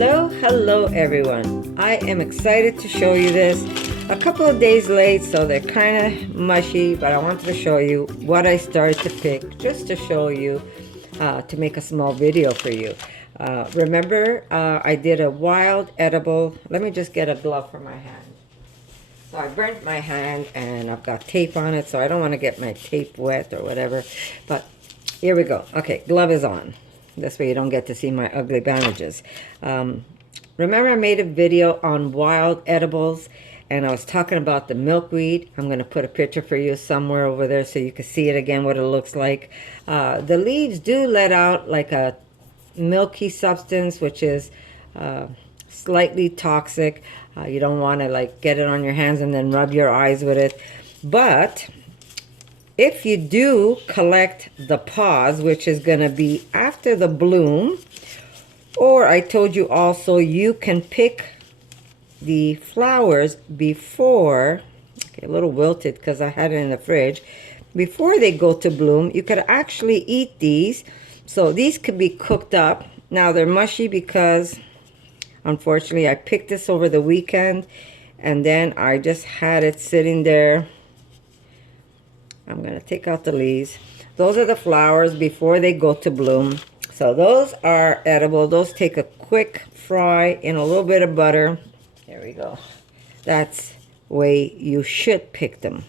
Hello everyone. I am excited to show you this. A couple of days late, so they're kind of mushy, but I wanted to show you what I started to pick just to show you, to make a small video for you. Remember, I did a wild edible. Let me just get a glove for my hand. So I burnt my hand and I've got tape on it, so I don't want to get my tape wet or whatever. But here we go. Okay, glove is on. This way you don't get to see my ugly bandages. Remember I made a video on wild edibles and I was talking about the milkweed. I'm going to put a picture for you somewhere over there so you can see it again, what it looks like. The leaves do let out like a milky substance, which is slightly toxic. You don't want to like get it on your hands and then rub your eyes with it. But if you do collect the pods, which is going to be after the bloom, or I told you also you can pick the flowers before, okay, a little wilted because I had it in the fridge, before they go to bloom, you could actually eat these. So these could be cooked up. Now they're mushy because unfortunately I picked this over the weekend and then I just had it sitting there. I'm going to take out the leaves. Those are the flowers before they go to bloom. So those are edible. Those take a quick fry in a little bit of butter. There we go. That's the way you should pick them.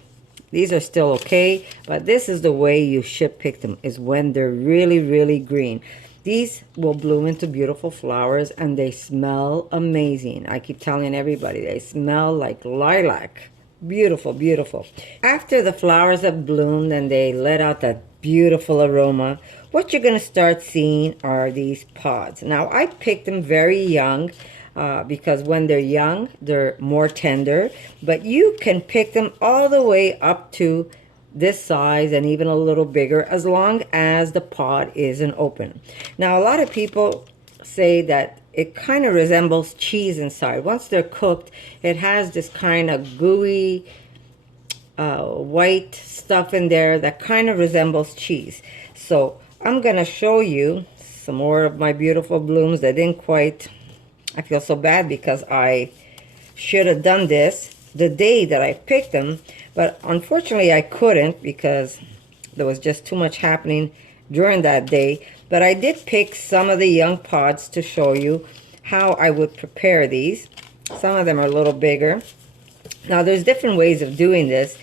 These are still okay, but this is the way you should pick them, is when they're really, really green. These will bloom into beautiful flowers and they smell amazing. I keep telling everybody, they smell like lilac. Beautiful, beautiful. After the flowers have bloomed and they let out that beautiful aroma, what you're going to start seeing are these pods. Now, I picked them very young because when they're young, they're more tender. But you can pick them all the way up to this size and even a little bigger as long as the pod isn't open. Now, a lot of people say that it kind of resembles cheese inside. Once they're cooked, it has this kind of gooey white stuff in there that kind of resembles cheese. So I'm going to show you some more of my beautiful blooms that didn't quite. I feel so bad because I should have done this the day that I picked them, but unfortunately I couldn't because there was just too much happening during that day. But I did pick some of the young pods to show you how I would prepare these. Some of them are a little bigger. Now there's different ways of doing this.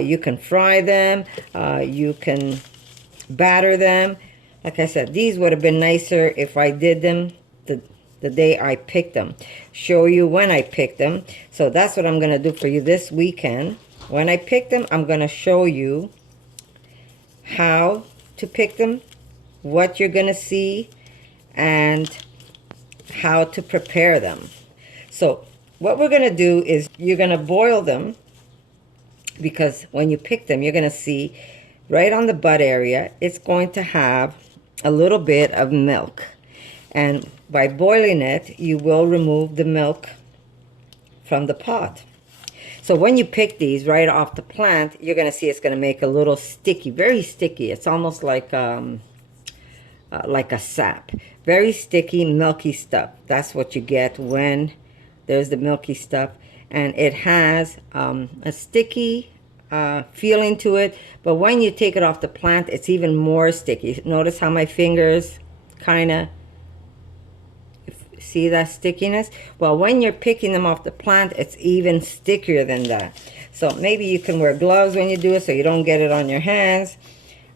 You can fry them, you can batter them. Like I said, these would have been nicer if I did them the day I picked them. Show you when I picked them. So that's what I'm going to do for you this weekend. When I pick them, I'm going to show you how to pick them, what you're going to see, and how to prepare them. So what we're going to do is you're going to boil them, because when you pick them, you're going to see right on the bud area, it's going to have a little bit of milk. And by boiling it, you will remove the milk from the pod. So when you pick these right off the plant, you're going to see it's going to make a little sticky, very sticky. It's almost like a sap. Very sticky, milky stuff. That's what you get when there's the milky stuff. And it has a sticky feeling to it. But when you take it off the plant, it's even more sticky. Notice how my fingers kind of, see that stickiness? Well, when you're picking them off the plant, it's even stickier than that. So maybe you can wear gloves when you do it so you don't get it on your hands.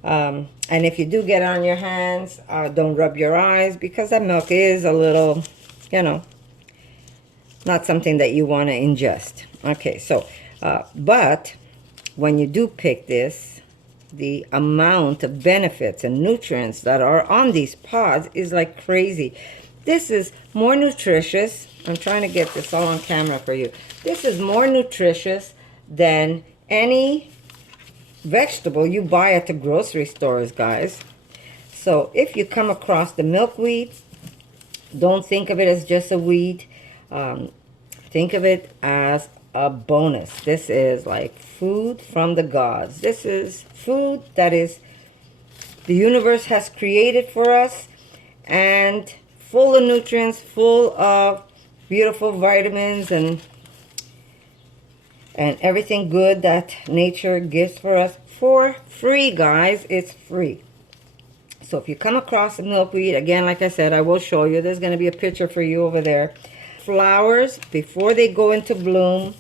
And if you do get it on your hands, don't rub your eyes, because that milk is a little, you know, not something that you want to ingest. Okay, so, but when you do pick this, the amount of benefits and nutrients that are on these pods is like crazy. This is more nutritious. I'm trying to get this all on camera for you. This is more nutritious than any vegetable you buy at the grocery stores, guys. So if you come across the milkweed, don't think of it as just a weed. Think of it as a bonus. This is like food from the gods. This is food that is the universe has created for us, and full of nutrients, full of beautiful vitamins and everything good that nature gives for us for free, guys. It's free. So if you come across the milkweed, again, like I said, I will show you. There's going to be a picture for you over there. Flowers, before they go into bloom,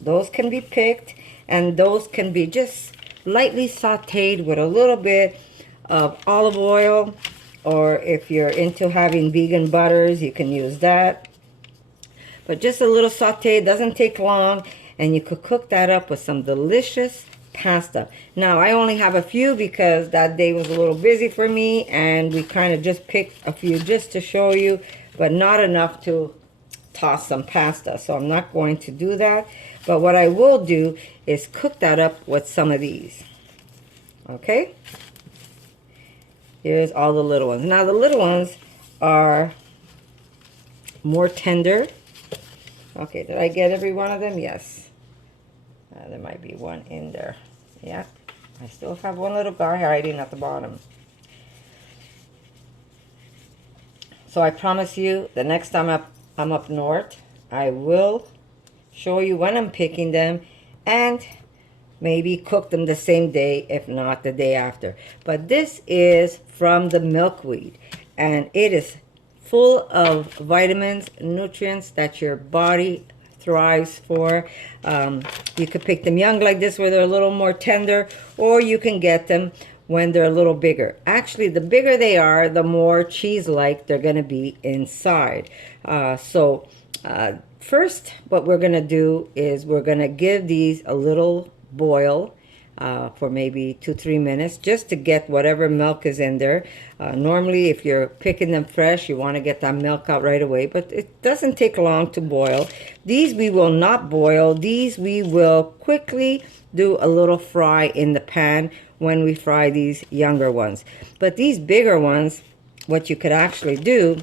those can be picked, and those can be just lightly sauteed with a little bit of olive oil, or if you're into having vegan butters, you can use that. But just a little saute, doesn't take long, and you could cook that up with some delicious pasta. Now, I only have a few because that day was a little busy for me, and we kind of just picked a few just to show you, but not enough to toss some pasta, so I'm not going to do that. But what I will do is cook that up with some of these. Okay? Here's all the little ones. Now, the little ones are more tender. Okay, did I get every one of them? Yes. There might be one in there. Yeah. I still have one little guy hiding at the bottom. So I promise you, the next time I'm up north, I will show you when I'm picking them and maybe cook them the same day, if not the day after. But this is from the milkweed, and it is full of vitamins, nutrients that your body thrives for. You could pick them young like this where they're a little more tender, or you can get them when they're a little bigger. Actually, the bigger they are, the more cheese-like they're going to be inside. First, what we're going to do is we're going to give these a little boil for maybe 2-3 minutes just to get whatever milk is in there. Normally, if you're picking them fresh, you want to get that milk out right away, but it doesn't take long to boil. These we will not boil. These we will quickly do a little fry in the pan when we fry these younger ones. But these bigger ones, what you could actually do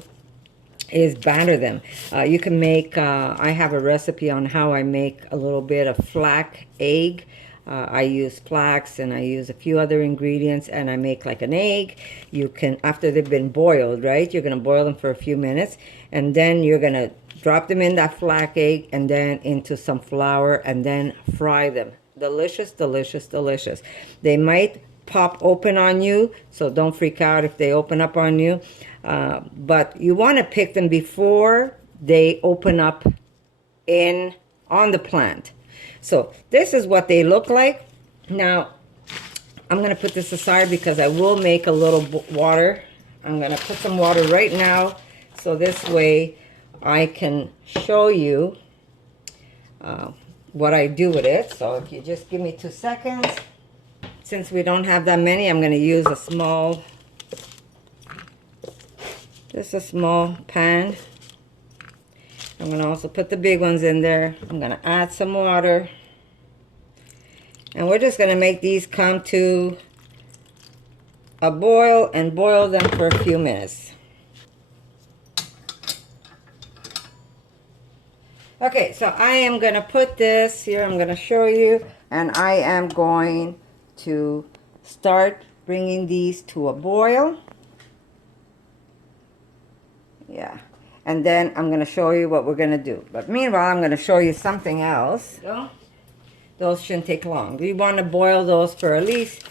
is batter them. You can make, I have a recipe on how I make a little bit of flax egg. I use flax and I use a few other ingredients, and I make like an egg. You can, after they've been boiled, right, you're going to boil them for a few minutes, and then you're going to drop them in that flax egg and then into some flour and then fry them. Delicious, delicious, delicious. They might pop open on you, so don't freak out if they open up on you. But you want to pick them before they open up on the plant. So this is what they look like. Now, I'm going to put this aside because I will make a little water. I'm going to put some water right now, so this way I can show you what I do with it. So if you just give me 2 seconds. Since we don't have that many, I'm going to use a small pan. I'm going to also put the big ones in there. I'm going to add some water. And we're just going to make these come to a boil and boil them for a few minutes. Okay, so I am going to put this here. I'm going to show you. And I am going to start bringing these to a boil. Yeah. And then I'm going to show you what we're going to do. But meanwhile, I'm going to show you something else. Those shouldn't take long. We want to boil those for at least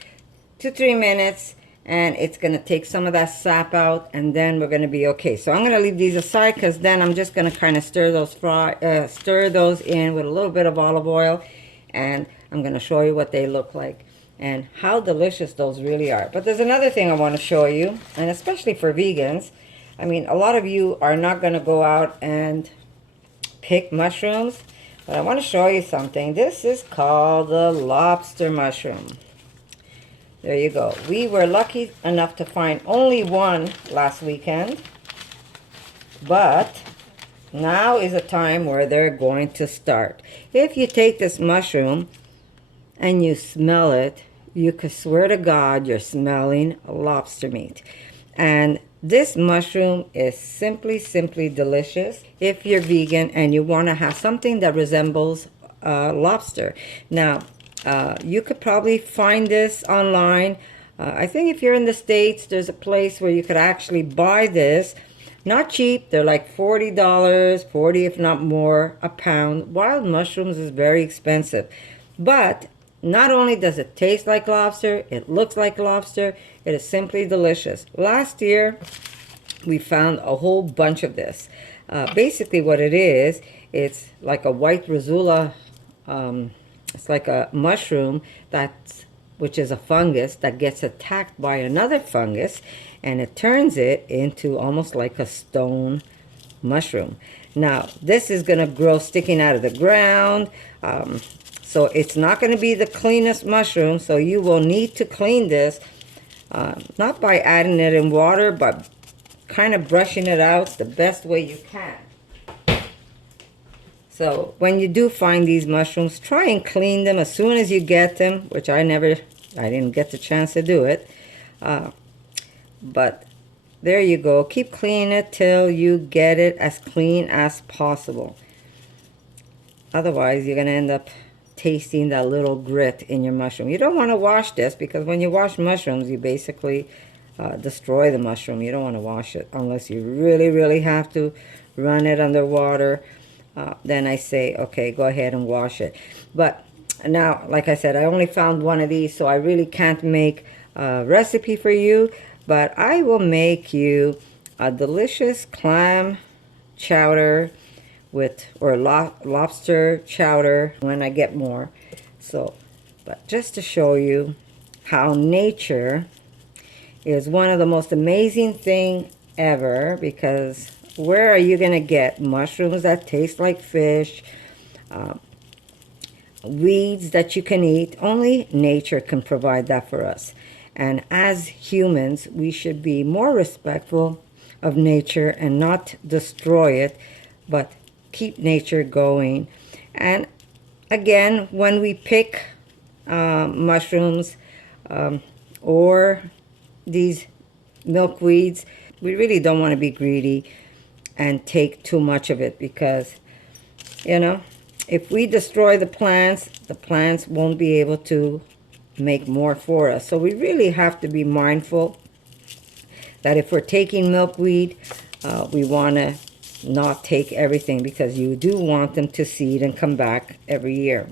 2-3 minutes. And it's going to take some of that sap out. And then we're going to be okay. So I'm going to leave these aside because then I'm just going to kind of stir those in with a little bit of olive oil. And I'm going to show you what they look like and how delicious those really are. But there's another thing I want to show you. And especially for vegans. I mean, a lot of you are not going to go out and pick mushrooms, but I want to show you something. This is called the lobster mushroom. There you go. We were lucky enough to find only one last weekend, but now is a time where they're going to start. If you take this mushroom and you smell it, you could swear to God you're smelling lobster meat. And this mushroom is simply delicious if you're vegan and you want to have something that resembles lobster. Now, you could probably find this online. I think if you're in the States, there's a place where you could actually buy this. Not cheap. They're like $40, 40 if not more a pound. Wild mushrooms is very expensive. But not only does it taste like lobster, it looks like lobster, it is simply delicious. Last year, we found a whole bunch of this. Basically what it is, it's like a white rosula, it's like a mushroom which is a fungus that gets attacked by another fungus, and it turns it into almost like a stone mushroom. Now, this is going to grow sticking out of the ground, so it's not going to be the cleanest mushroom, so you will need to clean this, not by adding it in water, but kind of brushing it out the best way you can. So when you do find these mushrooms, try and clean them as soon as you get them, which I didn't get the chance to do it. But there you go. Keep cleaning it till you get it as clean as possible. Otherwise, you're going to end up tasting that little grit in your mushroom. You don't want to wash this, because when you wash mushrooms, you basically destroy the mushroom. You don't want to wash it unless you really, really have to run it under water. Then I say, okay, go ahead and wash it. But now, like I said, I only found one of these, so I really can't make a recipe for you. But I will make you a delicious clam chowder or lobster chowder when I get more. So, but just to show you how nature is one of the most amazing thing ever, because where are you going to get mushrooms that taste like fish, weeds that you can eat? Only nature can provide that for us. And as humans, we should be more respectful of nature and not destroy it, but keep nature going. And again, when we pick mushrooms or these milkweeds, we really don't want to be greedy and take too much of it, because, you know, if we destroy the plants won't be able to make more for us. So we really have to be mindful that if we're taking milkweed, we want to not take everything, because you do want them to seed and come back every year.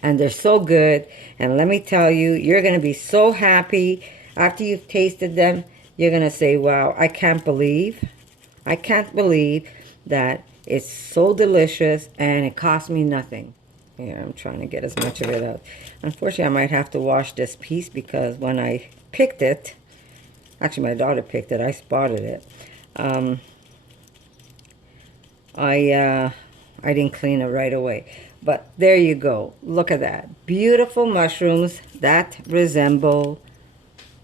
And they're so good, and let me tell you, you're going to be so happy after you've tasted them. You're going to say, wow, I can't believe that it's so delicious and it cost me nothing. Here, I'm trying to get as much of it out. Unfortunately, I might have to wash this piece, because when I picked it, actually my daughter picked it, I spotted it. I didn't clean it right away. But there you go. Look at that. Beautiful mushrooms that resemble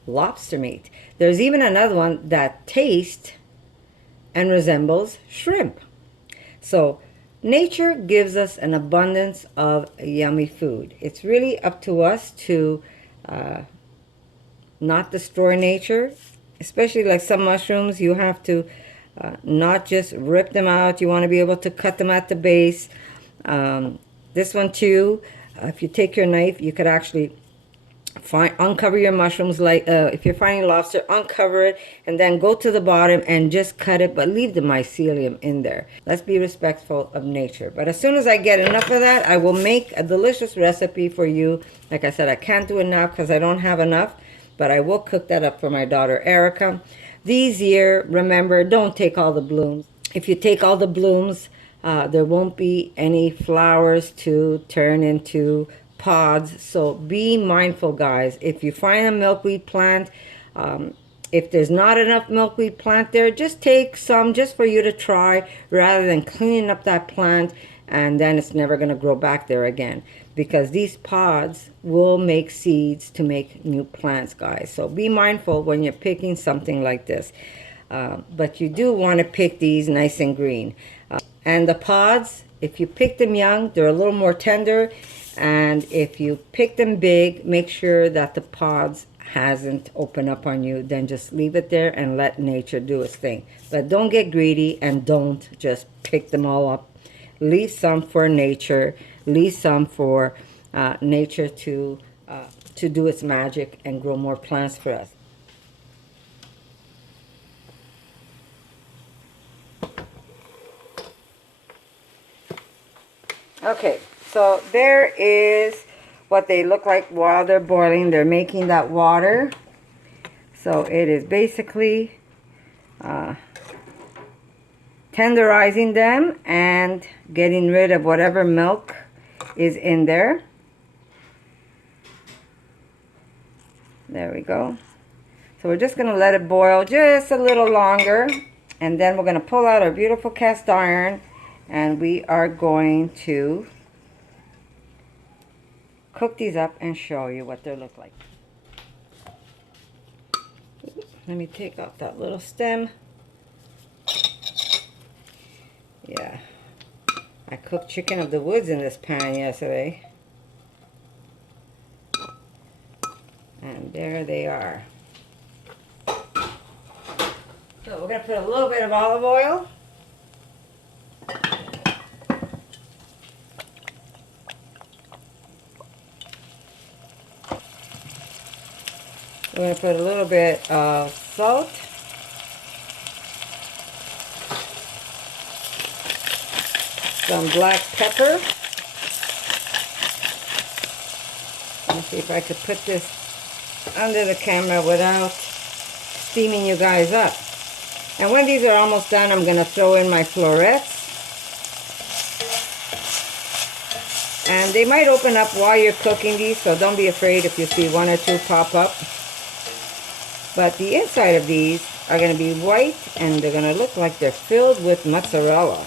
lobster meat. There's even another one that tastes and resembles shrimp. So nature gives us an abundance of yummy food. It's really up to us to not destroy nature, especially like some mushrooms. You have to not just rip them out. You want to be able to cut them at the base. This one too, if you take your knife, you could actually uncover your mushrooms. Like if you're finding lobster, uncover it and then go to the bottom and just cut it, but leave the mycelium in there. Let's be respectful of nature. But as soon as I get enough of that, I will make a delicious recipe for you. Like I said, I can't do it now because I don't have enough, but I will cook that up for my daughter Erica. These here, remember, don't take all the blooms. If you take all the blooms, there won't be any flowers to turn into pods. So be mindful, guys. If you find a milkweed plant, if there's not enough milkweed plant there, just take some just for you to try, rather than cleaning up that plant and then it's never going to grow back there again, because these pods will make seeds to make new plants, guys. So be mindful when you're picking something like this. But you do want to pick these nice and green. And the pods, if you pick them young, they're a little more tender. And if you pick them big, make sure that the pods hasn't opened up on you. Then just leave it there and let nature do its thing. But don't get greedy and don't just pick them all up. Leave some for nature. Leave some for nature to do its magic and grow more plants for us. Okay, so there is what they look like while they're boiling. They're making that water. So it is basically tenderizing them and getting rid of whatever milk is in there. There we go. So we're just going to let it boil just a little longer, and then we're going to pull out our beautiful cast iron, and we are going to cook these up and show you what they look like. Let me take out that little stem. Yeah, I cooked chicken of the woods in this pan yesterday. And there they are. So we're going to put a little bit of olive oil. We're going to put a little bit of salt. Some black pepper. Let me see if I could put this under the camera without steaming you guys up. And when these are almost done, I'm going to throw in my florets. And they might open up while you're cooking these, so don't be afraid if you see one or two pop up. But the inside of these are going to be white, and they're going to look like they're filled with mozzarella.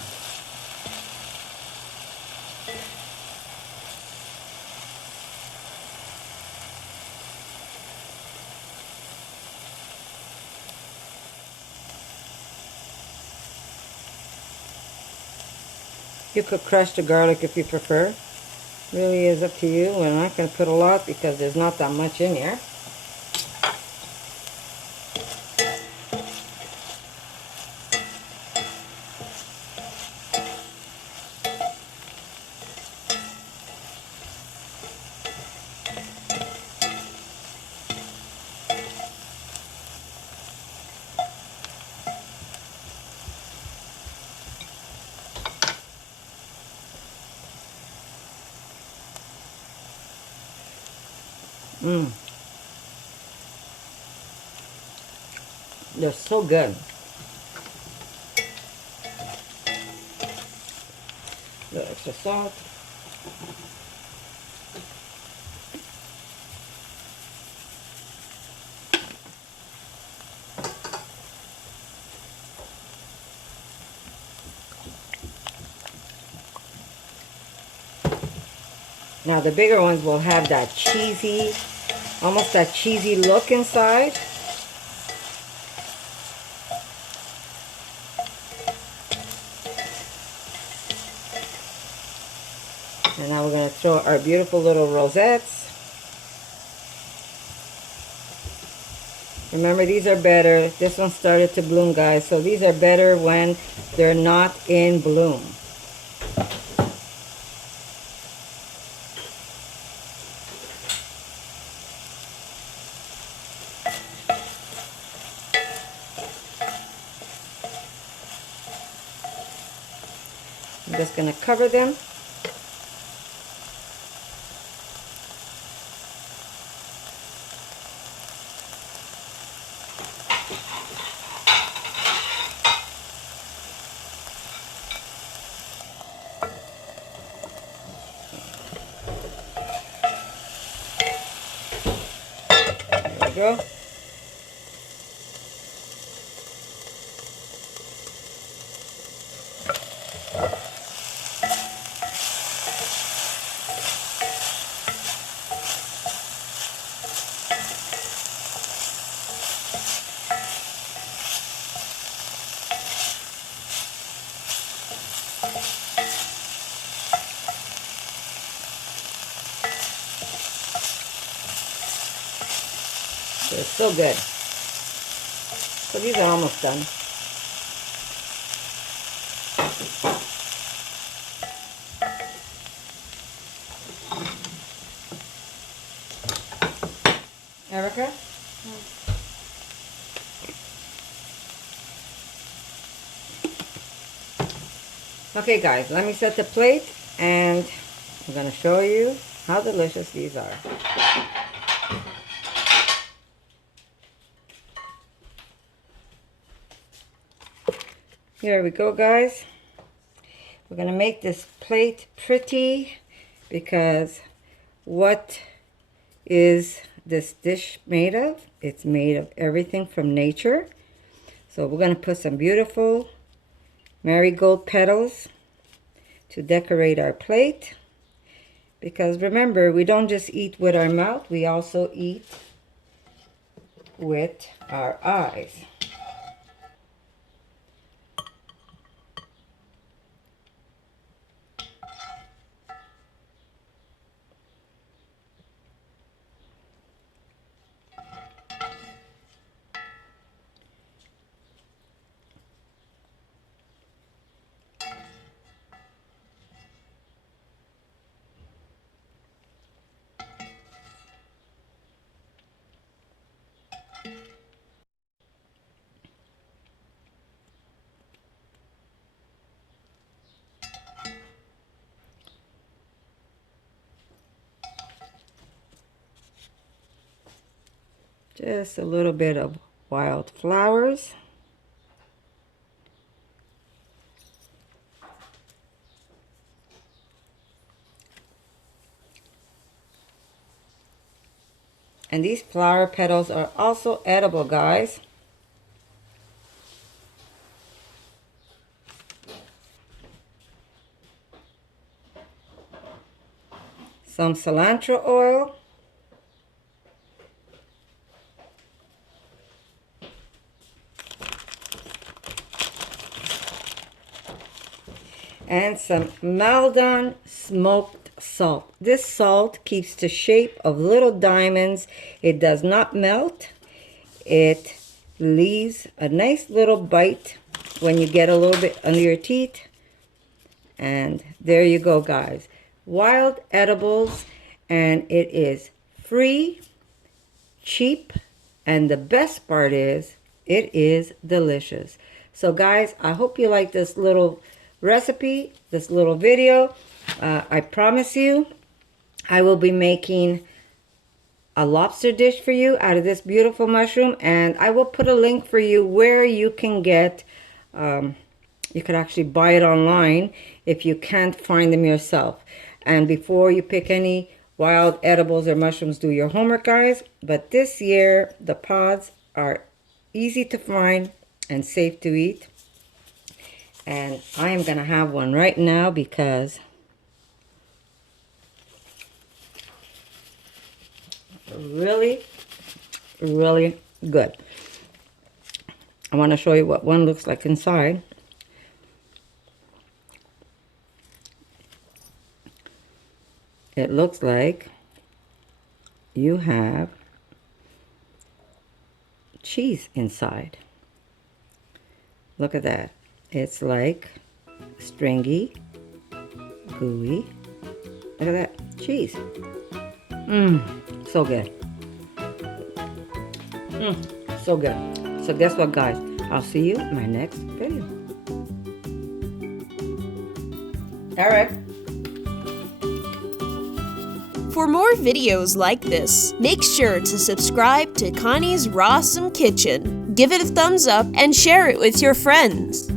You could crush the garlic if you prefer. Really is up to you. We're not going to put a lot because there's not that much in here. They're so good. The extra salt. Now the bigger ones will have that cheesy, almost that cheesy look inside. And now we're going to throw our beautiful little rosettes. Remember, these are better. This one started to bloom, guys, so these are better when they're not in bloom. I'm just going to cover them. There we go. They're so good. So these are almost done. Erica? Okay guys, let me set the plate And I'm going to show you how delicious these are. Here we go, guys. We're going to make this plate pretty because what is this dish made of? It's made of everything from nature. So we're going to put some beautiful marigold petals to decorate our plate. Because remember, we don't just eat with our mouth, we also eat with our eyes. Just a little bit of wild flowers. And these flower petals are also edible, guys. Some cilantro oil. And some Maldon smoked salt. This salt keeps the shape of little diamonds. It does not melt. It leaves a nice little bite when you get a little bit under your teeth. And there you go, guys. Wild edibles, and it is free, cheap, and the best part is it is delicious. So guys, I hope you like this little recipe, this little video. I promise you I will be making a lobster dish for you out of this beautiful mushroom, and I will put a link for you where you can get you could actually buy it online if you can't find them yourself. And before you pick any wild edibles or mushrooms, do your homework, guys. But this year the pods are easy to find and safe to eat. And I am going to have one right now because really, really good. I want to show you what one looks like inside. It looks like you have cheese inside. Look at that. It's like stringy, gooey. Look at that, cheese. So good. So good. So guess what, guys? I'll see you in my next video. Eric. For more videos like this, make sure to subscribe to Connie's RAWsome Kitchen, give it a thumbs up, and share it with your friends.